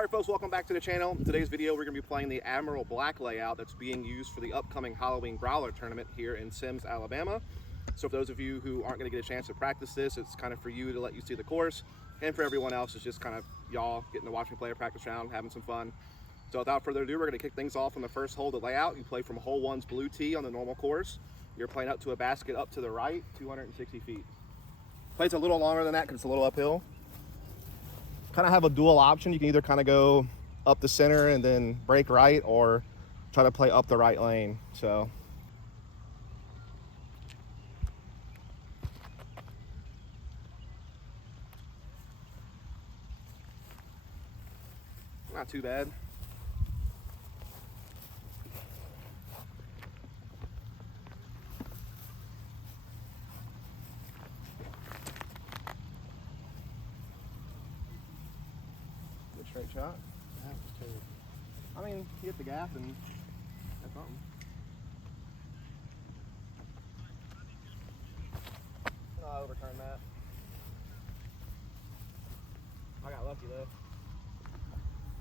Alright folks, welcome back to the channel. In today's video we're going to be playing the Admiral Black Layout that's being used for the upcoming Halloween Growler tournament here in Semmes, Alabama. So for those of you who aren't going to get a chance to practice this, it's kind of for you to let you see the course, and for everyone else it's just kind of y'all getting to watch me play a practice round, having some fun. So without further ado, we're going to kick things off on the first hole of the layout. You play from hole 1's blue tee on the normal course. You're playing up to a basket up to the right, 260 feet. Plays a little longer than that because it's a little uphill. Kind of have a dual option. You can either kind of go up the center and then break right, or try to play up the right lane. So not too bad. Good straight shot. That was terrible. I mean, you hit the gap and that's something. I'll overturn that. I got lucky though.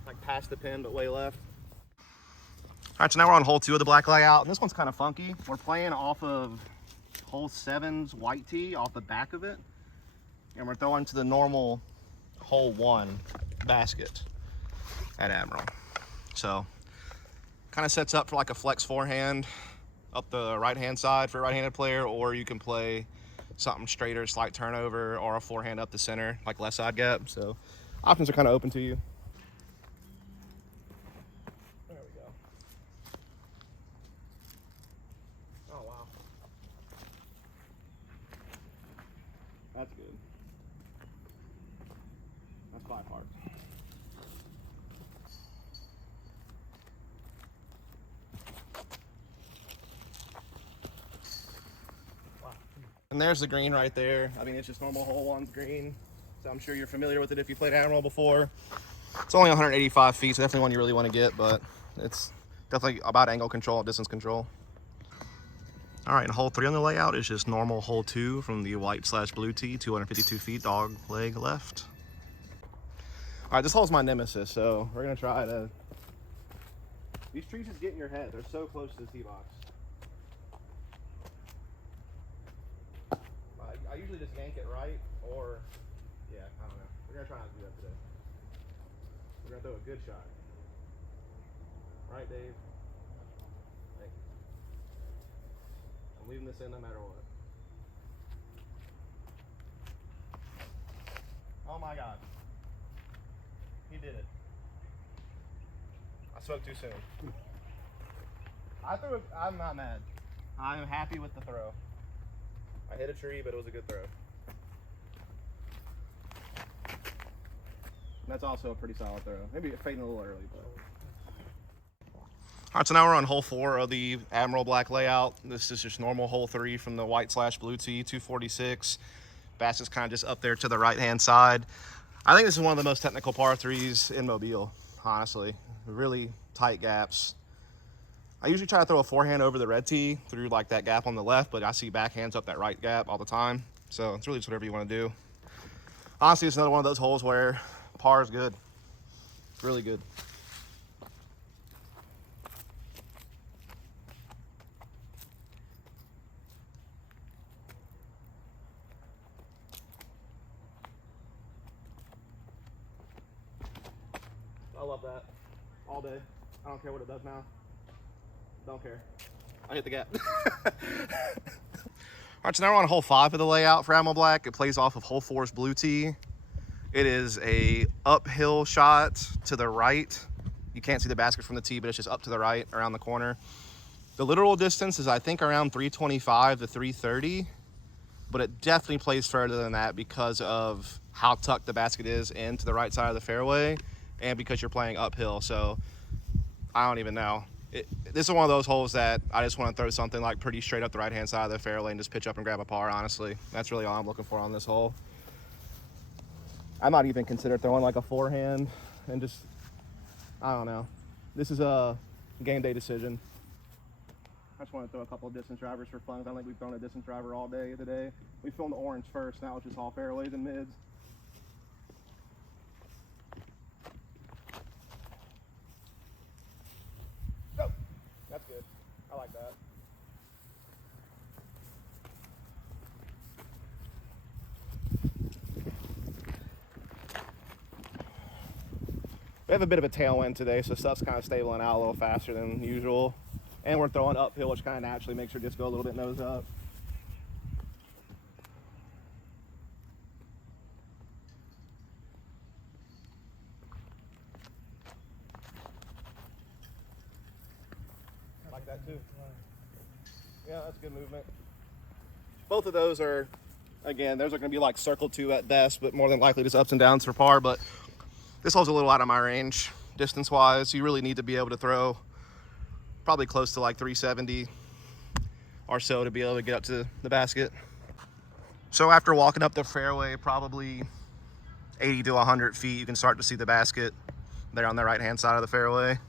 Like past the pin, but way left. All right, so now we're on hole 2 of the Black Layout, and this one's kind of funky. We're playing off of hole 7's white tee, off the back of it, and we're throwing to the normal hole 1 basket at Admiral. So kind of sets up for like a flex forehand up the right hand side for a right-handed player, or you can play something straighter, slight turnover, or a forehand up the center like left side gap. So options are kind of open to you. There we go. Oh wow, that's good. That's 5 hearts. And there's the green right there. I mean, it's just normal hole 1's green. So I'm sure you're familiar with it if you played Admiral before. It's only 185 feet, so definitely one you really want to get, but it's definitely about angle control and distance control. All right, and hole 3 on the layout is just normal hole 2 from the white/blue tee, 252 feet, dog leg left. All right, this hole's my nemesis, so we're gonna try to... These trees just get in your head. They're so close to the tee box. I usually just yank it right, or, yeah, I don't know. We're gonna try not to do that today. We're gonna throw a good shot. Right, Dave? Thank you. I'm leaving this in no matter what. Oh my God. He did it. I spoke too soon. I threw it, I'm not mad. I'm happy with the throw. I hit a tree, but it was a good throw. And that's also a pretty solid throw. Maybe fading a little early, but. All right, so now we're on hole 4 of the Admiral Black Layout. This is just normal hole 3 from the white/blue tee, 246. Basket's kind of just up there to the right-hand side. I think this is one of the most technical par 3s in Mobile, honestly. Really tight gaps. I usually try to throw a forehand over the red tee through like that gap on the left, but I see backhands up that right gap all the time. So it's really just whatever you want to do. Honestly, it's another one of those holes where par is good. It's really good. I love that all day. I don't care what it does now. Don't care. I hit the gap. All right, so now we're on hole 5 of the layout for Admiral Black. It plays off of hole 4's blue tee. It is a uphill shot to the right. You can't see the basket from the tee, but it's just up to the right around the corner. The literal distance is, I think, around 325 to 330, but it definitely plays further than that because of how tucked the basket is into the right side of the fairway, and because you're playing uphill. So I don't even know. This is one of those holes that I just want to throw something like pretty straight up the right-hand side of the fairway and just pitch up and grab a par, honestly. That's really all I'm looking for on this hole. I might even consider throwing like a forehand and just, I don't know. This is a game day decision. I just want to throw a couple of distance drivers for fun. I don't think we've thrown a distance driver all day today. We filmed the orange first, now it's just all fairways and mids. We have a bit of a tailwind today, so stuff's kind of stabling out a little faster than usual. And we're throwing uphill, which kind of naturally makes her just go a little bit nose up. Like that too. Yeah, that's good movement. Both of those are, again, those are going to be like circle 2 at best, but more than likely just ups and downs for par. But this hole's a little out of my range distance wise. You really need to be able to throw probably close to like 370 or so to be able to get up to the basket. So after walking up the fairway probably 80 to 100 feet, you can start to see the basket there on the right hand side of the fairway.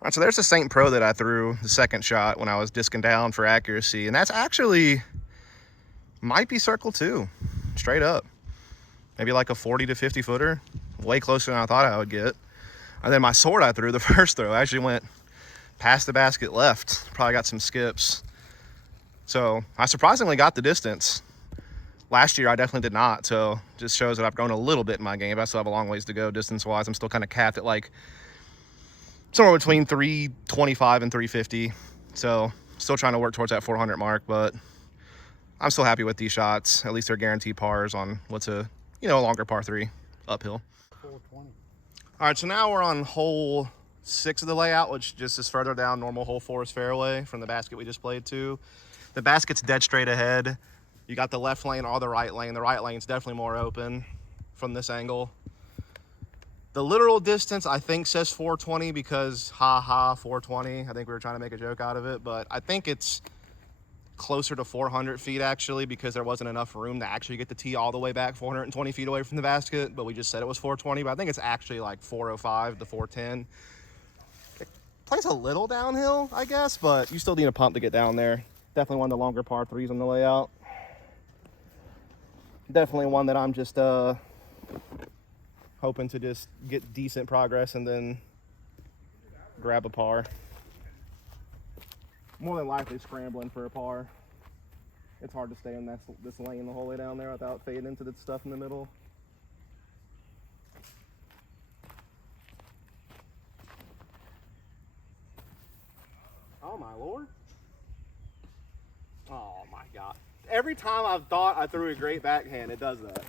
All right, so there's the St. Pro that I threw the second shot when I was discing down for accuracy, and that's actually might be circle 2 straight up, maybe like a 40 to 50 footer, way closer than I thought I would get. And then my sword I threw the first throw actually went past the basket left, probably got some skips. So I surprisingly got the distance. Last year I definitely did not, so just shows that I've grown a little bit in my game. I still have a long ways to go distance wise. I'm still kind of capped at like somewhere between 325 and 350. So still trying to work towards that 400 mark, but I'm still happy with these shots. At least they're guaranteed pars on what's a, a longer par 3 uphill. 420. All right, so now we're on hole 6 of the layout, which just is further down normal hole 4's fairway from the basket we just played to. The basket's dead straight ahead. You got the left lane or the right lane. The right lane's definitely more open from this angle. The literal distance, I think, says 420 because, 420. I think we were trying to make a joke out of it, but I think it's closer to 400 feet, actually, because there wasn't enough room to actually get the tee all the way back 420 feet away from the basket, but we just said it was 420, but I think it's actually like 405 to 410. It plays a little downhill, I guess, but you still need a pump to get down there. Definitely one of the longer par 3s on the layout. Definitely one that I'm just hoping to just get decent progress and then grab a par. More than likely scrambling for a par. It's hard to stay in this lane the whole way down there without fading into the stuff in the middle. Oh my lord. Oh my god. Every time I've thought I threw a great backhand, it does that.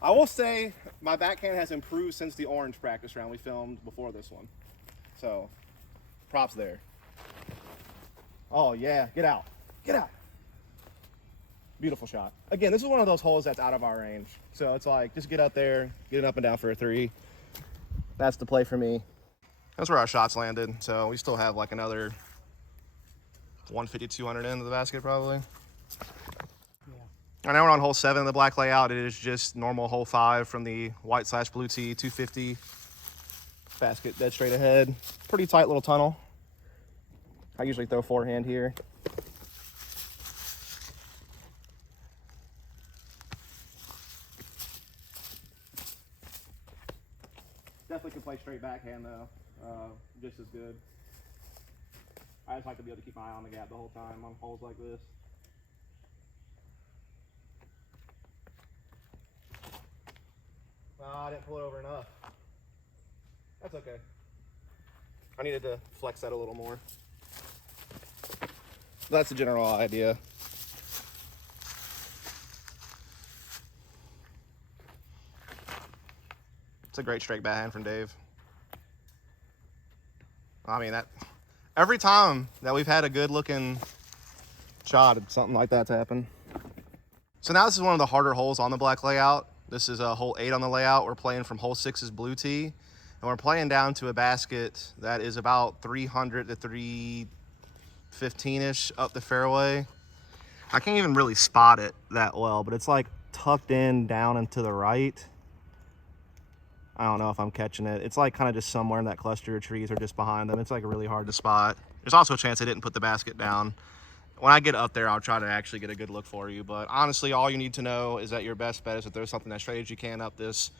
I will say my backhand has improved since the orange practice round we filmed before this one. So, props there. Oh yeah, get out. Get out. Beautiful shot. Again, this is one of those holes that's out of our range. So it's like, just get up there, get it up and down for a 3. That's the play for me. That's where our shots landed. So we still have like another 150, 200 into the basket probably. Yeah. And now we're on hole 7 of the black layout. It is just normal hole 5 from the white/blue tee, 250. Basket dead straight ahead. Pretty tight little tunnel. I usually throw forehand here. Definitely can play straight backhand though, just as good. I just like to be able to keep my eye on the gap the whole time on holes like this. No, I didn't pull it over enough. That's okay. I needed to flex that a little more. That's the general idea. It's a great straight backhand from Dave. I mean, that every time that we've had a good looking shot, something like that's happened. So now this is one of the harder holes on the black layout. This is hole 8 on the layout. We're playing from hole 6's blue tee, and we're playing down to a basket that is about 300 to 315-ish up the fairway. I can't even really spot it that well, but it's like tucked in down and to the right. I don't know if I'm catching it. It's like kind of just somewhere in that cluster of trees or just behind them. It's like really hard to spot. There's also a chance I didn't put the basket down. When I get up there, I'll try to actually get a good look for you. But honestly, all you need to know is that your best bet is that there's something as straight as you can up this,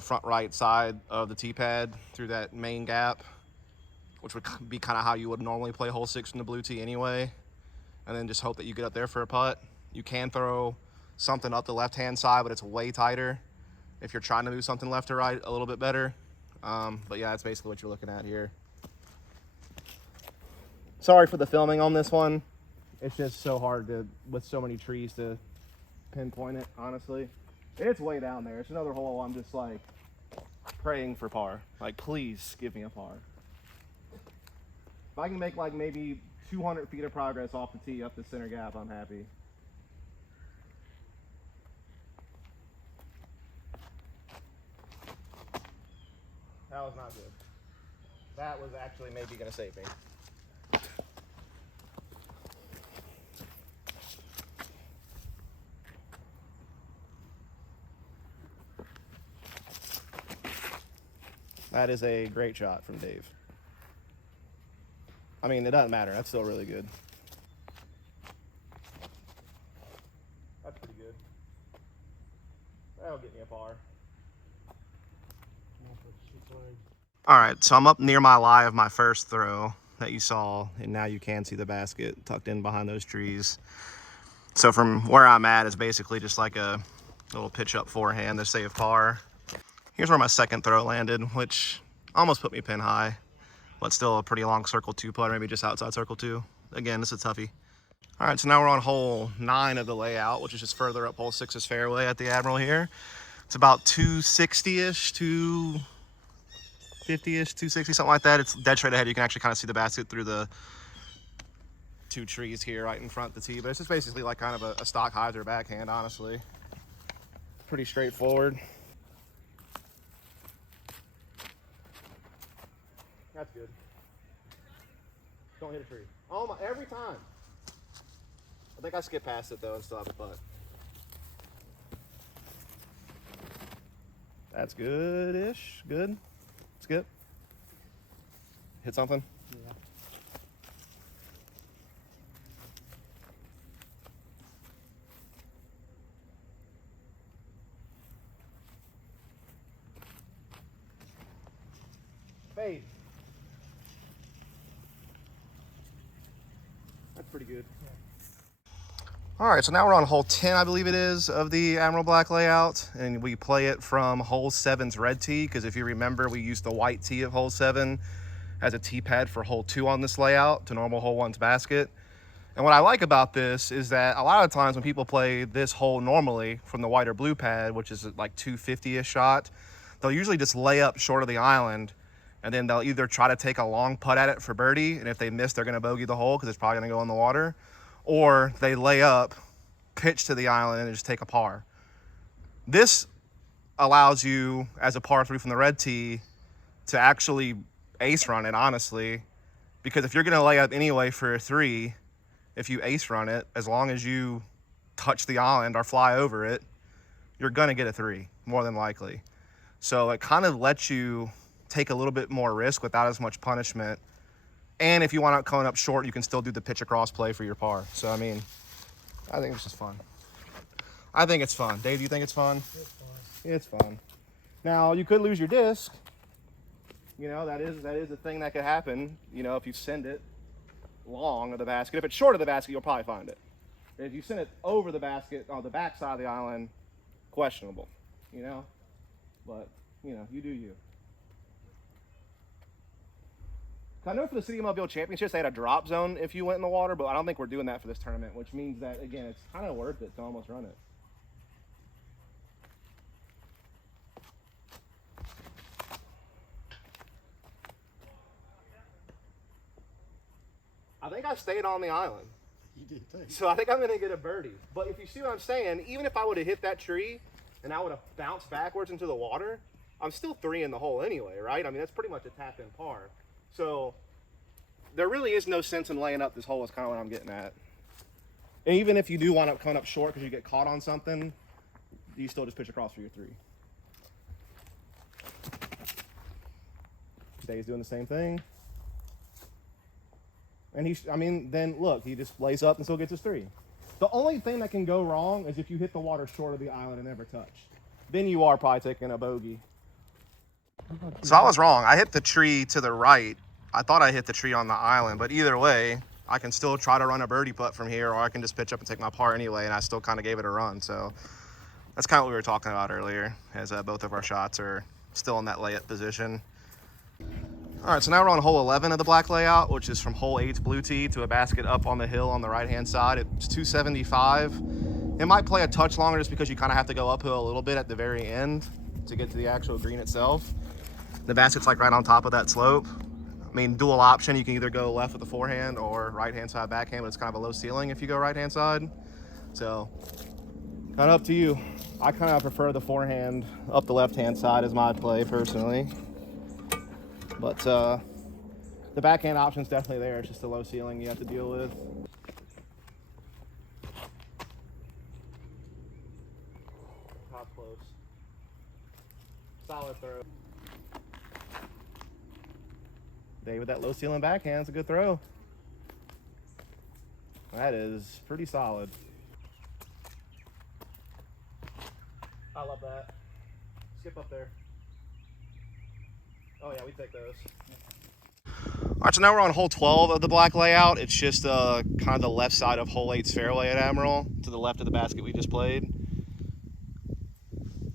front right side of the tee pad through that main gap, which would be kind of how you would normally play hole 6 in the blue tee anyway. And then just hope that you get up there for a putt. You can throw something up the left-hand side, but it's way tighter. if you're trying to move something left or right a little bit better. But yeah, that's basically what you're looking at here. Sorry for the filming on this one. It's just so hard to, with so many trees, to pinpoint it, honestly. It's way down there. It's another hole I'm just like praying for par. Like, please give me a par. If I can make like maybe 200 feet of progress off the tee up the center gap, I'm happy. That was not good. That was actually maybe gonna save me. That is a great shot from Dave. I mean, it doesn't matter. That's still really good. That's pretty good. That'll get me a par. All right, so I'm up near my lie of my first throw that you saw, and now you can see the basket tucked in behind those trees. So from where I'm at is basically just like a little pitch up forehand to save par. Here's where my second throw landed, which almost put me pin high, but still a pretty long circle 2 putter, maybe just outside circle 2. Again, this is a toughie. All right, so now we're on hole 9 of the layout, which is just further up hole 6's fairway at the Admiral here. It's about 260-ish, 250-ish, 260, something like that. It's dead straight ahead. You can actually kind of see the basket through the 2 trees here right in front of the tee, but it's just basically like kind of a stock hyzer backhand, honestly. Pretty straightforward. That's good. Don't hit a tree. Oh my, every time. I think I skipped past it though and still have a putt. That's good-ish. Good. Skip. Hit something? Yeah. Fade. That's pretty good. Yeah. All right, so now we're on hole 10, I believe it is, of the Admiral Black Layout, and we play it from hole 7's red tee, because if you remember, we used the white tee of hole 7 as a tee pad for hole 2 on this layout to normal hole 1's basket. And what I like about this is that a lot of times when people play this hole normally from the white or blue pad, which is like 250-ish shot, they'll usually just lay up short of the island, and then they'll either try to take a long putt at it for birdie, and if they miss, they're gonna bogey the hole because it's probably gonna go in the water, or they lay up, pitch to the island, and just take a par. This allows you, as a par 3 from the red tee, to actually ace run it, honestly, because if you're gonna lay up anyway for a 3, if you ace run it, as long as you touch the island or fly over it, you're gonna get a 3, more than likely. So it kind of lets you take a little bit more risk without as much punishment. And if you want to come up short, you can still do the pitch across play for your par. So, I mean, I think it's just fun. I think it's fun. Dave, do you think it's fun? It's fun. It's fun. Now, you could lose your disc. You know, that is a thing that could happen, you know, if you send it long of the basket. If it's short of the basket, you'll probably find it. If you send it over the basket on the back side of the island, questionable, you know? But, you know, you do you. I know for the City Mobile Championships, they had a drop zone if you went in the water, but I don't think we're doing that for this tournament, which means that, again, it's kind of worth it to almost run it. I think I stayed on the island. You did, too. So I think I'm going to get a birdie. But if you see what I'm saying, even if I would have hit that tree and I would have bounced backwards into the water, I'm still 3 in the hole anyway, right? I mean, that's pretty much a tap-in par. So there really is no sense in laying up this hole is kind of what I'm getting at. And even if you do wind up coming up short because you get caught on something, you still just pitch across for your 3. Dave's doing the same thing. And then look, he just lays up and still gets his 3. The only thing that can go wrong is if you hit the water short of the island and never touch. Then you are probably taking a bogey. So I was wrong. I hit the tree to the right. I thought I hit the tree on the island, but either way, I can still try to run a birdie putt from here, or I can just pitch up and take my par anyway, and I still kind of gave it a run. So That's kind of what we were talking about earlier, as both of our shots are still in that layup position. All right, so now we're on hole 11 of the black layout, which is from hole 8's blue tee to a basket up on the hill on the right-hand side. It's 275. It might play a touch longer just because you kind of have to go uphill a little bit at the very end to get to the actual green itself. The basket's like right on top of that slope. I mean, dual option, you can either go left with the forehand or right-hand side backhand, but it's kind of a low ceiling if you go right-hand side. So, kind of up to you. I kind of prefer the forehand up the left-hand side as my play personally. But the backhand option's definitely there. It's just a low ceiling you have to deal with. Top close. Solid throw. David, that low ceiling backhand's a good throw. That is pretty solid. I love that. Skip up there. Oh yeah, we take those. All right, so now we're on hole 12 of the black layout. It's just kind of the left side of hole 8's fairway at Admiral, to the left of the basket we just played.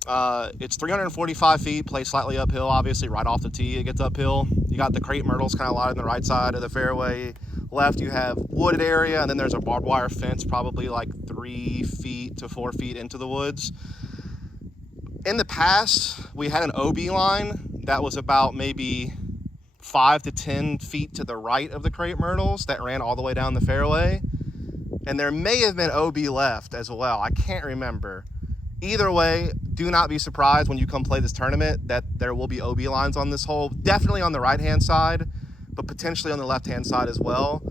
It's 345 feet, plays slightly uphill, obviously right off the tee it gets uphill. You got the crepe myrtles kind of lying on the right side of the fairway. Left you have wooded area, and then there's a barbed wire fence probably like 3 feet to 4 feet into the woods. In the past, we had an OB line that was about maybe 5 to 10 feet to the right of the crepe myrtles that ran all the way down the fairway. And there may have been OB left as well. I can't remember. Either way, do not be surprised when you come play this tournament that there will be OB lines on this hole. Definitely on the right-hand side, but potentially on the left-hand side as well.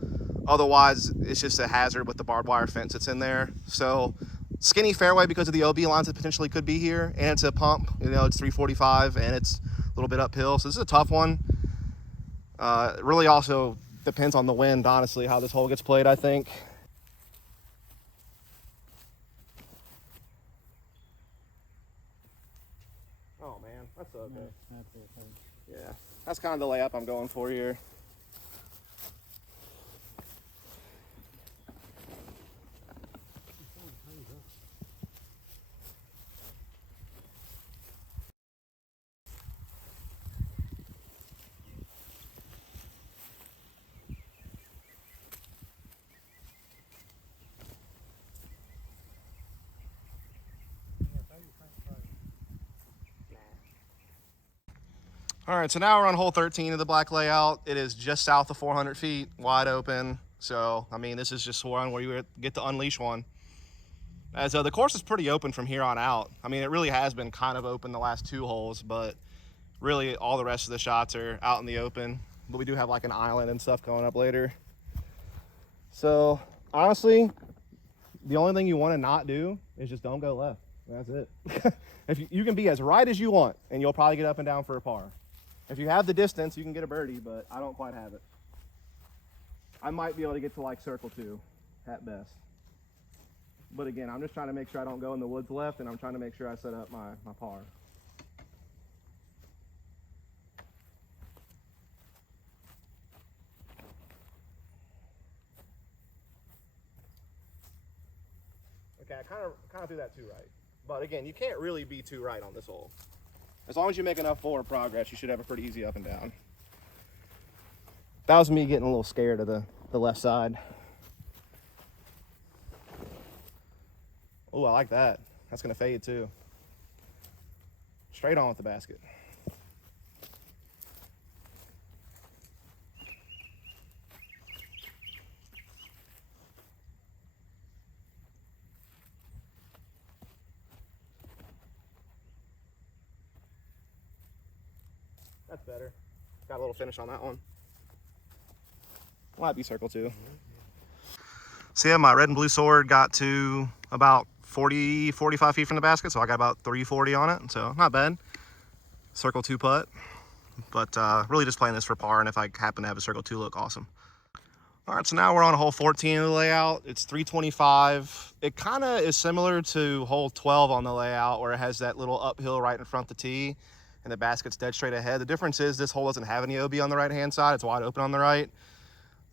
Otherwise, it's just a hazard with the barbed wire fence that's in there. So skinny fairway because of the OB lines that potentially could be here, and it's a pump. You know, it's 345 and it's a little bit uphill, so this is a tough one. It really also depends on the wind, honestly, how this hole gets played, I think. Oh man, that's okay. Yeah, that's kind of the layup I'm going for here. All right, so now we're on hole 13 of the black layout. It is just south of 400 feet, wide open. So, I mean, this is just one where you get to unleash one. As the course is pretty open from here on out. I mean, it really has been kind of open the last 2 holes, but really all the rest of the shots are out in the open. But we do have like an island and stuff going up later. So, honestly, the only thing you want to not do is just don't go left. That's it. If you can be as right as you want, and you'll probably get up and down for a par. If you have the distance, you can get a birdie, but I don't quite have it. I might be able to get to like circle 2 at best. But again, I'm just trying to make sure I don't go in the woods left, and I'm trying to make sure I set up my par. Okay, I kind of threw that too right. But again, you can't really be too right on this hole. As long as you make enough forward progress, you should have a pretty easy up and down. That was me getting a little scared of the left side. Oh, I like that. That's going to fade too. Straight on with the basket. That's better. Got a little finish on that one. Might be circle 2. So yeah, my red and blue sword got to about 40, 45 feet from the basket, so I got about 340 on it, so not bad. Circle 2 putt, but really just playing this for par, and if I happen to have a circle 2 look, awesome. All right, so now we're on hole 14 of the layout. It's 325. It kind of is similar to hole 12 on the layout, where it has that little uphill right in front of the tee, and the basket's dead straight ahead. The difference is this hole doesn't have any OB on the right-hand side. It's wide open on the right.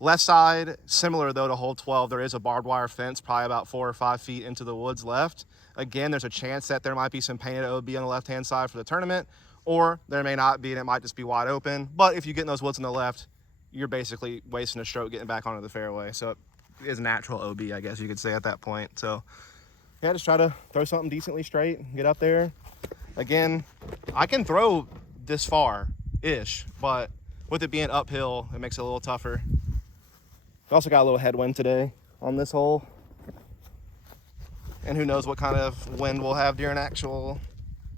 Left side, similar though to hole 12, there is a barbed wire fence, probably about 4 or 5 feet into the woods left. Again, there's a chance that there might be some painted OB on the left-hand side for the tournament, or there may not be, and it might just be wide open. But if you get in those woods on the left, you're basically wasting a stroke getting back onto the fairway. So it is natural OB, I guess you could say at that point. So yeah, just try to throw something decently straight, get up there. Again, I can throw this far-ish, but with it being uphill, it makes it a little tougher. We also got a little headwind today on this hole. And who knows what kind of wind we'll have during actual,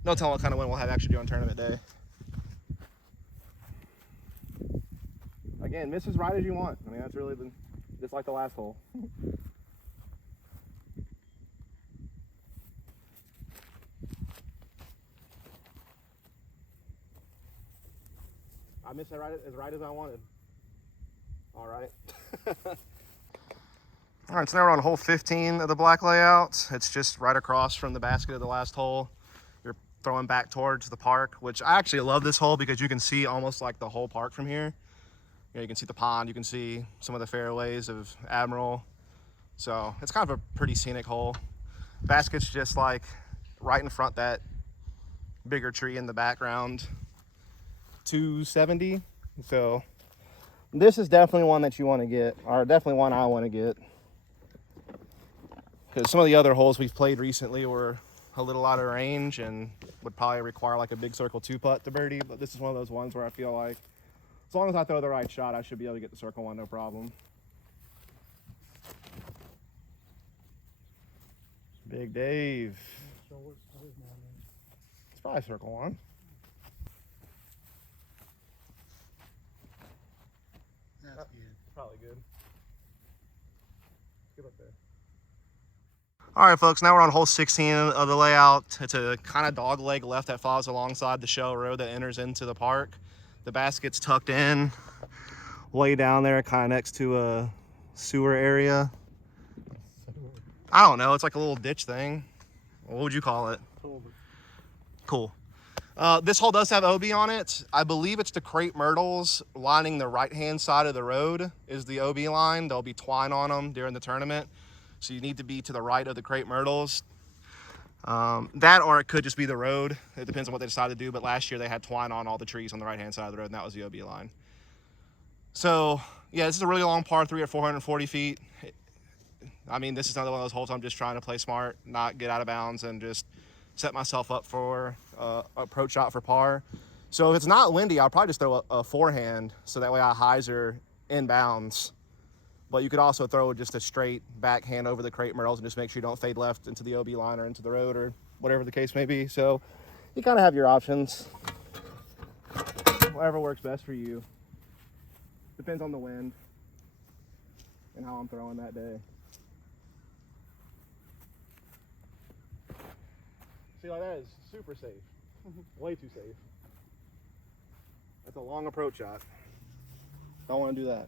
no telling what kind of wind we'll have actually during tournament day. Again, miss as right as you want. I mean, that's really just like the last hole. I missed it as right as I wanted. All right. All right, so now we're on hole 15 of the Black Layout. It's just right across from the basket of the last hole. You're throwing back towards the park, which I actually love this hole because you can see almost like the whole park from here. You can see the pond, you can see some of the fairways of Admiral. So it's kind of a pretty scenic hole. Basket's just like right in front that bigger tree in the background. 270. So this is definitely one that you want to get, or definitely one I want to get. Because some of the other holes we've played recently were a little out of range and would probably require like a big circle 2-putt to birdie. But this is one of those ones where I feel like as long as I throw the right shot, I should be able to get the circle one, no problem. Big Dave. It's probably circle one. That's good. Probably good. Get up there. All right, folks, now we're on hole 16 of the layout. It's a kind of dog leg left that follows alongside the shell road that enters into the park. The basket's tucked in way down there, kind of next to a sewer area. I don't know. It's like a little ditch thing. What would you call it? Cool. This hole does have OB on it. I believe it's the crepe myrtles lining the right-hand side of the road is the OB line. There'll be twine on them during the tournament. So you need to be to the right of the crepe myrtles. That or it could just be the road. It depends on what they decide to do. But last year they had twine on all the trees on the right-hand side of the road, and that was the OB line. So, yeah, this is a really long par 3 at 440 feet. I mean, this is another one of those holes I'm just trying to play smart, not get out of bounds, and just set myself up for approach shot for par. So if it's not windy, I'll probably just throw a forehand so that way I hyzer inbounds. But you could also throw just a straight backhand over the crepe myrtles and just make sure you don't fade left into the OB line or into the road or whatever the case may be. So you kind of have your options. Whatever works best for you. Depends on the wind and how I'm throwing that day. See, like that is super safe. Way too safe. That's a long approach shot. Don't want to do that.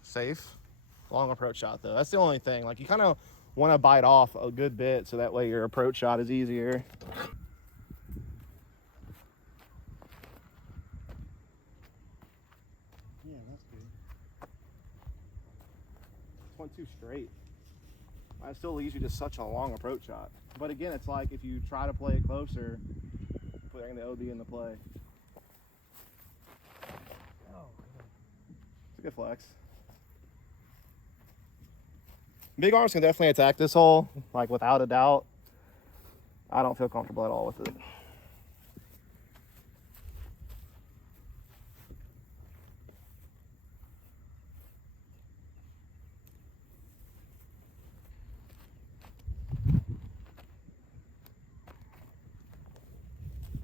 Safe. Long approach shot though. That's the only thing. Like you kind of want to bite off a good bit so that way your approach shot is easier. Yeah, that's good. This one too straight. It still leaves you just such a long approach shot. But again, it's like if you try to play it closer, putting the OB in the play. Oh, It's a good flex. Big arms can definitely attack this hole, like without a doubt. I don't feel comfortable at all with it.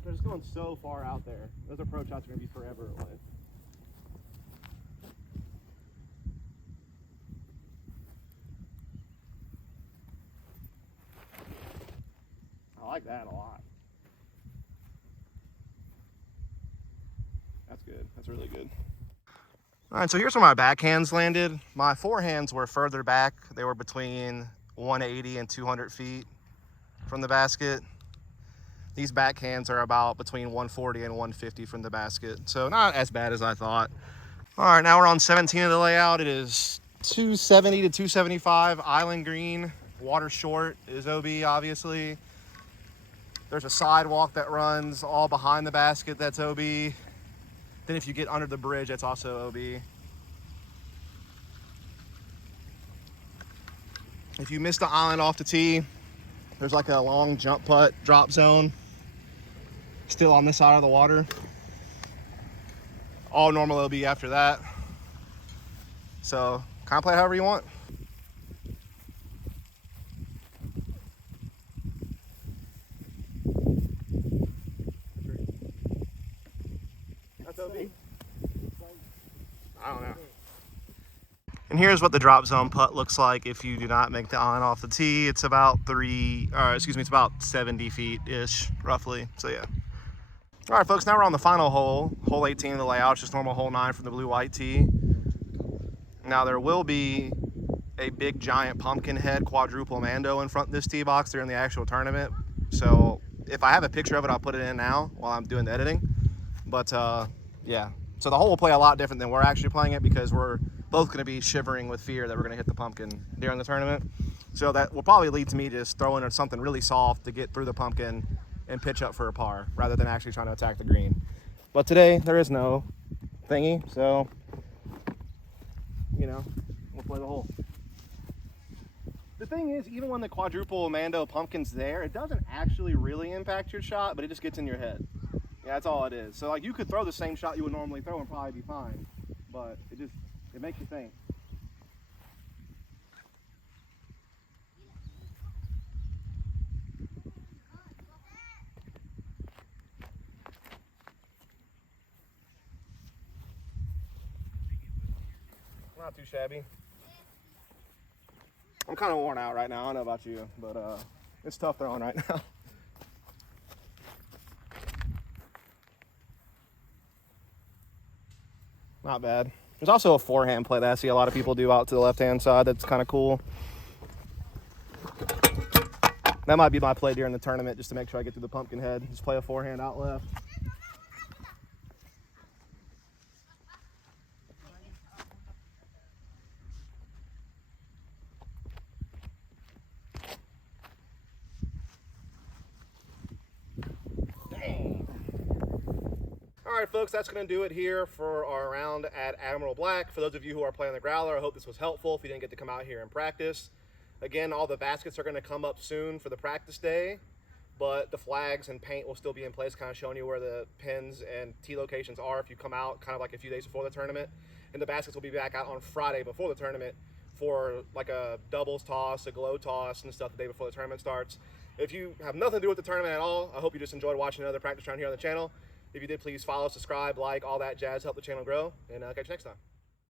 They're just going so far out there. Those approach shots are going to be forever away. I like that a lot. That's good. That's really good. All right, so here's where my backhands landed. My forehands were further back. They were between 180 and 200 feet from the basket. These backhands are about between 140 and 150 from the basket. So not as bad as I thought. All right, now we're on 17 of the layout. It is 270 to 275, island green. Water short is OB, obviously. There's a sidewalk that runs all behind the basket, that's OB. Then if you get under the bridge, that's also OB. If you miss the island off the tee, there's like a long jump putt drop zone still on this side of the water. All normal OB after that. So kind of play however you want. That's OB. I don't know. And here's what the drop zone putt looks like if you do not make the island off the tee. It's about it's about 70 feet-ish, roughly. So yeah. All right, folks, now we're on the final hole, hole 18 of the layout. It's just normal hole 9 from the blue-white tee. Now there will be a big giant pumpkin head quadruple mando in front of this tee box during the actual tournament. So if I have a picture of it, I'll put it in now while I'm doing the editing. But yeah, so the hole will play a lot different than we're actually playing it because we're both going to be shivering with fear that we're going to hit the pumpkin during the tournament. So that will probably lead to me just throwing something really soft to get through the pumpkin and pitch up for a par rather than actually trying to attack the green. But today there is no thingy, so you know, we'll play the hole. The thing is, even when the quadruple mando pumpkin's there, it doesn't actually really impact your shot, but it just gets in your head. Yeah, that's all it is. So like you could throw the same shot you would normally throw and probably be fine, but it makes you think. Not too shabby. I'm kind of worn out right now. I don't know about you, but it's tough throwing right now. Not bad. There's also a forehand play that I see a lot of people do out to the left-hand side. That's kind of cool. That might be my play during the tournament just to make sure I get through the pumpkin head. Just play a forehand out left. All right, folks, that's going to do it here for our round at Admiral Black. For those of you who are playing the Growler, I hope this was helpful if you didn't get to come out here and practice. Again, all the baskets are going to come up soon for the practice day, but the flags and paint will still be in place, kind of showing you where the pins and tee locations are if you come out kind of like a few days before the tournament. And the baskets will be back out on Friday before the tournament for like a doubles toss, a glow toss, and stuff the day before the tournament starts. If you have nothing to do with the tournament at all, I hope you just enjoyed watching another practice round here on the channel. If you did, please follow, subscribe, like, all that jazz, help the channel grow, and catch you next time.